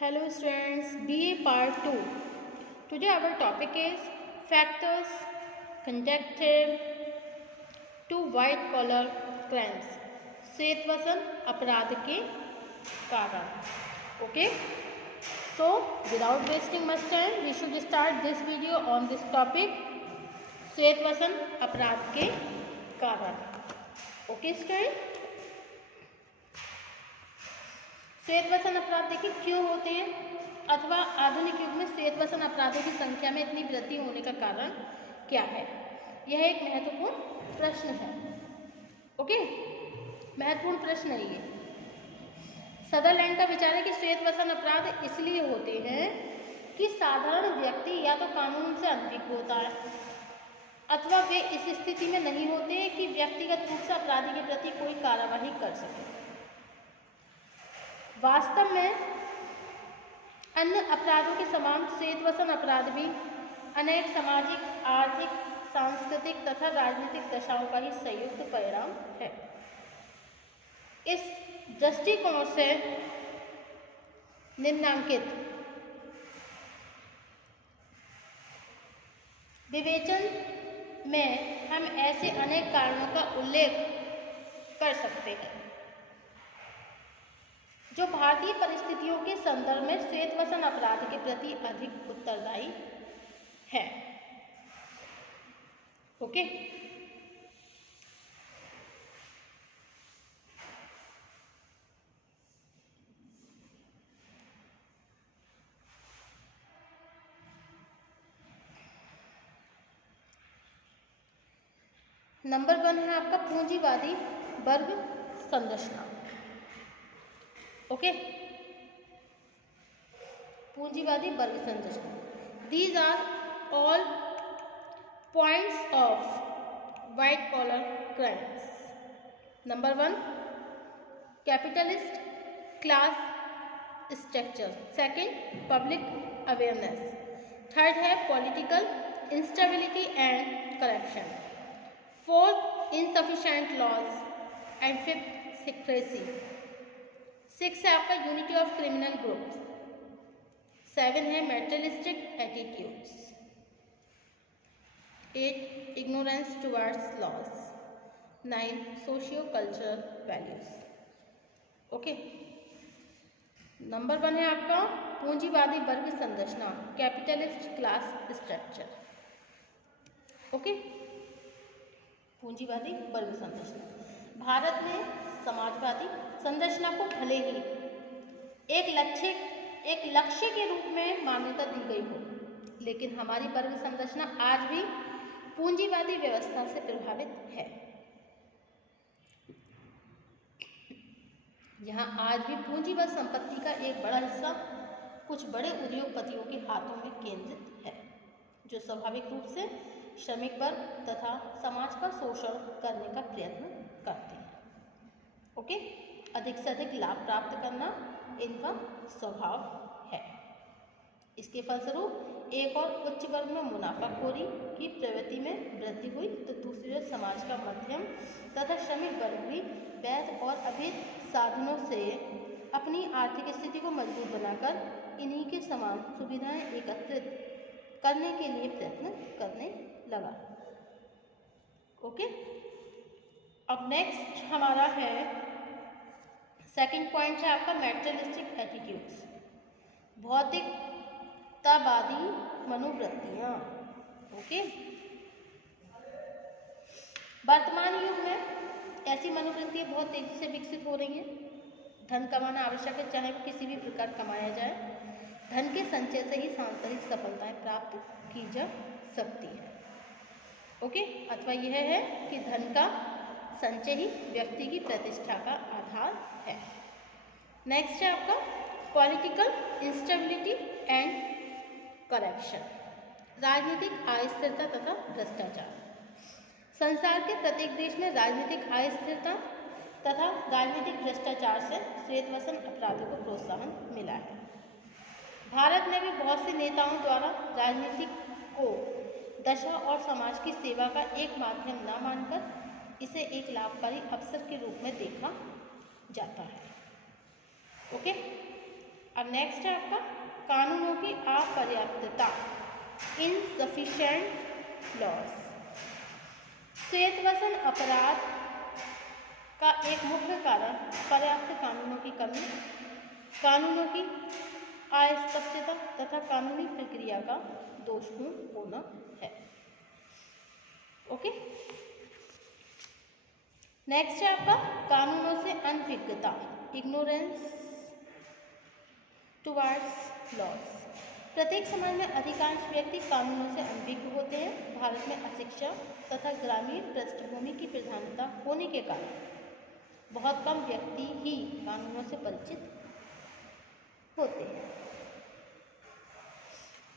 Hello students, BA Part 2. Today our topic is factors conducive to white collar crimes. श्वेतवसन अपराध के कारण. Okay. So without wasting much time, we should start this video on this topic. श्वेतवसन अपराध के कारण. Okay students. श्वेतवसन अपराध देखिए क्यों होते हैं अथवा आधुनिक युग में श्वेतवसन अपराधों की संख्या में इतनी वृद्धि होने का कारण क्या है, यह एक महत्वपूर्ण प्रश्न है. ओके, महत्वपूर्ण प्रश्न है ये. सदरलैंड का विचार है कि श्वेतवसन अपराध इसलिए होते हैं कि साधारण व्यक्ति या तो कानून से अनभिज्ञ होता है अथवा वे इस स्थिति में नहीं होते कि व्यक्तिगत रूप से अपराधी के प्रति कोई कार्यवाही कर सके. वास्तव में अन्य अपराधों के समान श्वेतवसन अपराध भी अनेक सामाजिक, आर्थिक, सांस्कृतिक तथा राजनीतिक दशाओं का ही संयुक्त परिणाम है. इस दृष्टिकोण से निम्नांकित विवेचन में हम ऐसे अनेक कारणों का उल्लेख कर सकते हैं जो भारतीय परिस्थितियों के संदर्भ में श्वेतवसन अपराध के प्रति अधिक उत्तरदायी है. ओके, नंबर 1 है आपका पूंजीवादी वर्ग संरचना. ओके, पूंजीवादी वर्ग संरचना. These are all points of white collar crimes. Number 1 capitalist class structure. Second public awareness. Third है political instability and corruption. Fourth insufficient laws and fifth secrecy. 6 है आपका यूनिटी ऑफ क्रिमिनल ग्रुप्स. 7 है materialistic attitudes. 8 ignorance towards laws. 9 socio cultural values. Okay, number 1 है आपका पूंजीवादी वर्ग संरचना, capitalist class structure. Okay, पूंजीवादी वर्ग संरचना. भारत में समाजवादी संरचना को भले ही एक लक्ष्य के रूप में मान्यता दी गई हो, लेकिन हमारी वर्ग संरचना आज भी पूंजीवादी व्यवस्था से प्रभावित है. यहाँ आज भी पूंजीवाद संपत्ति का एक बड़ा हिस्सा कुछ बड़े उद्योगपतियों के हाथों में केंद्रित है, जो स्वाभाविक रूप से श्रमिक वर्ग तथा समाज का शोषण करने का प्रयत्न करते हैं. ओके, अधिक से अधिक लाभ प्राप्त करना इनका स्वभाव है. इसके फलस्वरूप एक और उच्च वर्ग में मुनाफाखोरी की प्रवृत्ति में वृद्धि हुई, तो दूसरी ओर समाज का मध्यम तथा श्रमिक वर्ग भी वैध और अवैध साधनों से अपनी आर्थिक स्थिति को मजबूत बनाकर इन्हीं के समान सुविधाएं एकत्रित करने के लिए प्रयत्न करने लगा. ओके, अब नेक्स्ट हमारा है सेकंड पॉइंट है आपका मेटरलिस्टिक एटीट्यूड्स, भौतिकतावादी मनोवृत्तियाँ. ओके, वर्तमान युग में ऐसी मनोवृत्तियाँ बहुत तेजी से विकसित हो रही हैं. धन कमाना आवश्यक है, चाहे वो किसी भी प्रकार कमाया जाए. धन के संचय से ही सांसारिक सफलताएं प्राप्त की जा सकती है. ओके, अथवा यह है कि धन का संचय ही व्यक्ति की प्रतिष्ठा का आधार है. नेक्स्ट है आपका पॉलिटिकल इंस्टेबिलिटी एंड करप्शन, राजनीतिक अस्थिरता तथा भ्रष्टाचार. संसार के प्रत्येक देश में राजनीतिक अस्थिरता तथा राजनीतिक भ्रष्टाचार से श्वेतवसन अपराधों को प्रोत्साहन मिला है. भारत में भी बहुत से नेताओं द्वारा राजनीति को दशा और समाज की सेवा का एक माध्यम न मानकर इसे एक लाभकारी अवसर के रूप में देखा जाता है. ओके, अब नेक्स्ट है आपका कानूनों की अपर्याप्तता, इनसफिशिएंट लॉस। श्वेतवसन अपराध का एक मुख्य कारण पर्याप्त कानूनों की कमी, कानूनों की अस्पष्टता तथा कानूनी प्रक्रिया का दोषपूर्ण होना है। ओके, नेक्स्ट है आपका कानूनों से अनभिज्ञता, इग्नोरेंस टुवर्ड्स लॉस। प्रत्येक समाज में अधिकांश व्यक्ति कानूनों से अनभिज्ञ होते हैं। भारत में अशिक्षा तथा ग्रामीण पृष्ठभूमि की प्रधानता होने के कारण बहुत कम व्यक्ति ही कानूनों से परिचित होते हैं।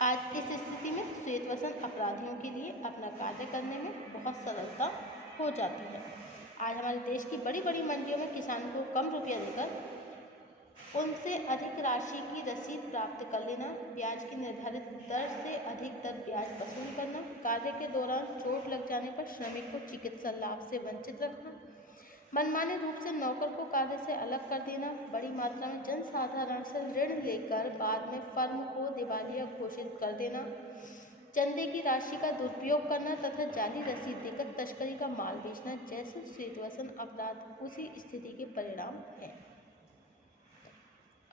आज इस स्थिति में श्वेतवसन अपराधियों के लिए अपना कार्य करने में बहुत सरलता हो जाती है। आज हमारे देश की बड़ी बड़ी मंडियों में किसानों को कम रुपया देकर उनसे अधिक राशि की रसीद प्राप्त कर लेना, ब्याज की निर्धारित दर से अधिक दर ब्याज वसूल करना, कार्य के दौरान चोट लग जाने पर श्रमिक को चिकित्सा लाभ से वंचित रखना, मनमाने रूप से नौकर को कार्य से अलग कर देना, बड़ी मात्रा में जनसाधारण से ऋण लेकर बाद में फर्म को दिवालिया घोषित कर देना, चंदे की राशि का दुरुपयोग करना तथा जाली रसीद देकर तस्करी का माल बेचना जैसे श्वेतवसन अपराध उसी स्थिति के परिणाम हैं।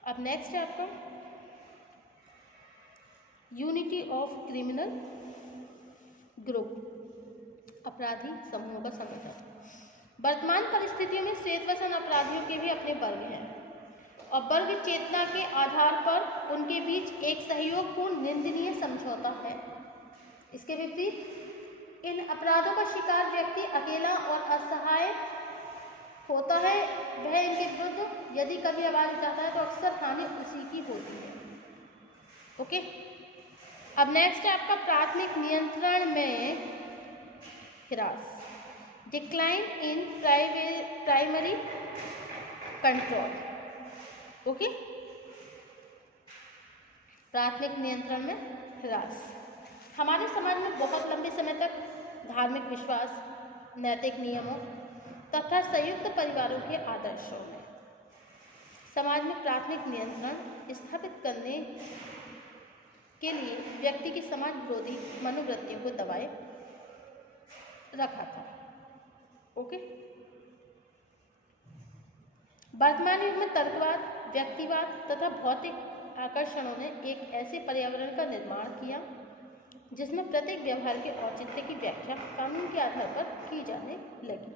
अब नेक्स्ट है आपका यूनिटी ऑफ क्रिमिनल ग्रुप, अपराधी समूहों का संगठन। वर्तमान परिस्थितियों में श्वेतवसन अपराधियों के भी अपने वर्ग हैं और वर्ग चेतना के आधार पर उनके बीच एक सहयोगपूर्ण निंदनीय समझौता है। इसके विपरीत इन अपराधों का शिकार व्यक्ति अकेला और असहाय होता है। वह इनके विरुद्ध यदि कभी आवाज उठाता है तो अक्सर हानि उसी की होती है। ओके, अब नेक्स्ट है आपका प्राथमिक नियंत्रण में ह्रास, decline in primary control. Okay, प्राथमिक नियंत्रण में ह्रास। हमारे समाज में बहुत लंबे समय तक धार्मिक विश्वास, नैतिक नियमों तथा संयुक्त परिवारों के आदर्शों में समाज में प्राथमिक नियंत्रण स्थापित करने के लिए व्यक्ति की समाज विरोधी मनोवृत्तियों को दबाए रखा था। ओके, वर्तमान युग में तर्कवाद, व्यक्तिवाद तथा भौतिक आकर्षणों ने एक ऐसे पर्यावरण का निर्माण किया जिसमें प्रत्येक व्यवहार के औचित्य की व्याख्या कानून के आधार पर की जाने लगी।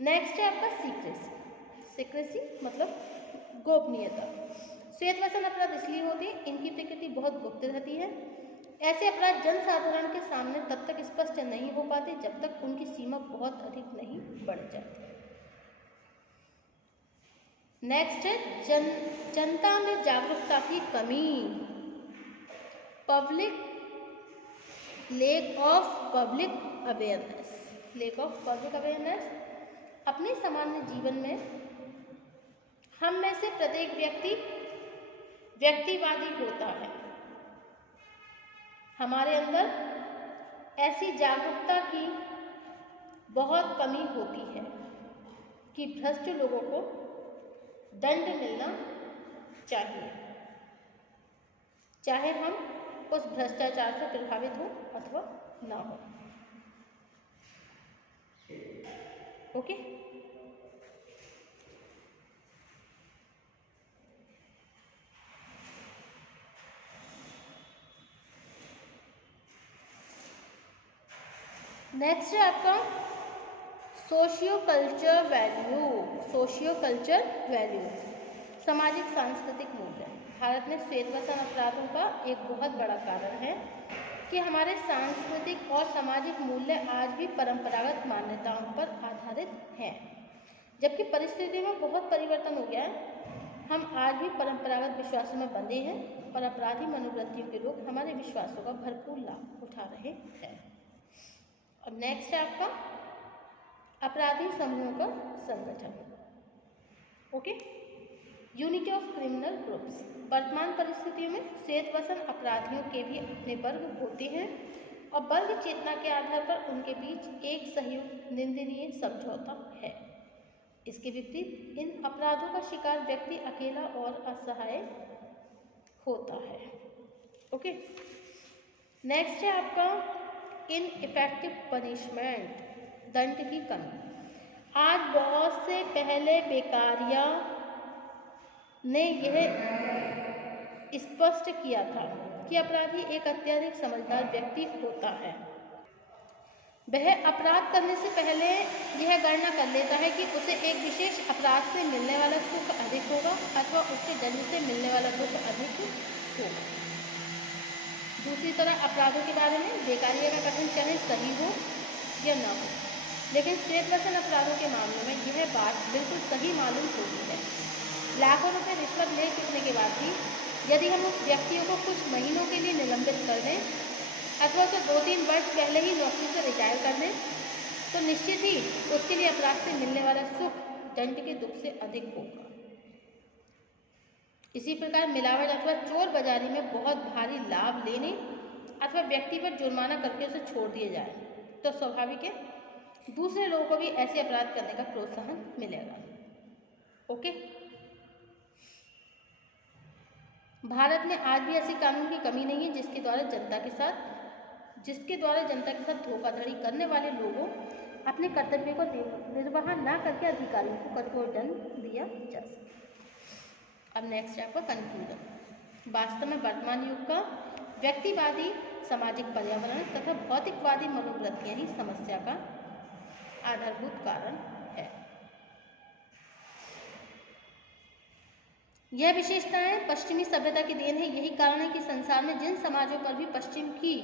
नेक्स्ट है आपका सीक्रेसी मतलब गोपनीयता। श्वेतवसन अपराध इसलिए होते हैं, इनकी प्रकृति बहुत गुप्त रहती है। ऐसे अपराध जनसाधारण के सामने तब तक स्पष्ट नहीं हो पाते जब तक उनकी सीमा बहुत अधिक नहीं बढ़ जाती। नेक्स्ट है जनता में जागरूकता की कमी, लेक ऑफ पब्लिक अवेयरनेस। अपने सामान्य जीवन में हम में से प्रत्येक व्यक्ति व्यक्तिवादी होता है। हमारे अंदर ऐसी जागरूकता की बहुत कमी होती है कि भ्रष्ट लोगों को दंड मिलना चाहिए, चाहे हम उस भ्रष्टाचार से प्रभावित हो अथवा ना हो। ओके, नेक्स्ट है आपका सोशियो कल्चर वैल्यू, सामाजिक सांस्कृतिक मूल्य। भारत में श्वेतवसन अपराधों का एक बहुत बड़ा कारण है कि हमारे सांस्कृतिक और सामाजिक मूल्य आज भी परंपरागत मान्यताओं पर आधारित हैं। जबकि परिस्थिति में बहुत परिवर्तन हो गया है, हम आज भी परंपरागत विश्वासों में बंधे हैं और अपराधी मनोवृत्तियों के लोग हमारे विश्वासों का भरपूर लाभ उठा रहे हैं। और नेक्स्ट है आपका अपराधी समूहों का संगठन। Okay, unity of criminal groups. वर्तमान परिस्थितियों में श्वेतवसन अपराधियों के भी अपने वर्ग होते हैं और वर्ग चेतना के आधार पर उनके बीच एक सहयोग निंदनीय समझौता है। इसके विपरीत इन अपराधों का शिकार व्यक्ति अकेला और असहाय होता है। ओके, नेक्स्ट है आपका इनइफेक्टिव पनिशमेंट, दंड की कमी। आज बहुत से पहले बेकारिया ने यह स्पष्ट किया था कि अपराधी एक अत्यधिक समझदार व्यक्ति होता है। वह अपराध करने से पहले यह गणना कर लेता है कि उसे एक विशेष अपराध से मिलने वाला सुख अधिक होगा अथवा उसके दंड से मिलने वाला दुख अधिक होगा। दूसरी तरह अपराधों के बारे में बेकारिया का कथन चाहे सही हो या न हो, लेकिन श्वेतवसन अपराधों के मामले में यह बात बिल्कुल सही मालूम होती है। लाखों रुपए रिश्वत ले चुकने के बाद भी यदि हम उस व्यक्तियों को कुछ महीनों के लिए निलंबित कर दें अथवा उसे 2-3 वर्ष पहले ही नौकरी से रिटायर कर दें, तो निश्चित ही उसके लिए अपराध से मिलने वाला सुख दंड के दुख से अधिक होगा। इसी प्रकार मिलावट अथवा चोर बाजारी में बहुत भारी लाभ लेने अथवा व्यक्ति पर जुर्माना करके उसे छोड़ दिया जाए तो स्वाभाविक है दूसरे लोगों को भी ऐसे अपराध करने का प्रोत्साहन मिलेगा। ओके, भारत में आज भी ऐसे कानून की कमी नहीं है जिसके द्वारा जनता के साथ धोखाधड़ी करने वाले लोगों अपने कर्तव्य को निर्वाह न करके अधिकारियों को कठोर दंड दिया जा सके। अब नेक्स्ट है आपका कंक्लूजन। वास्तव में वर्तमान युग का व्यक्तिवादी सामाजिक पर्यावरण तथा भौतिकवादी मनोवृत्तियां ही समस्या का आधारभूत कारण है। यह विशेषताएं पश्चिमी सभ्यता की देन है। यही कारण है कि संसार में जिन समाजों पर भी पश्चिम की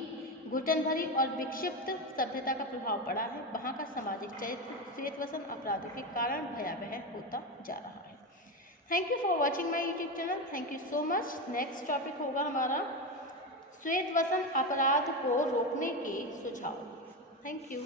घुटन भरी और विक्षिप्त सभ्यता का प्रभाव पड़ा है वहां का सामाजिक चरित्र श्वेतवसन अपराधों के कारण भयावह होता जा रहा है। Thank you for watching my YouTube channel. Thank you so much. Next topic होगा हमारा श्वेतवसन अपराध को रोकने के सुझाव। Thank you.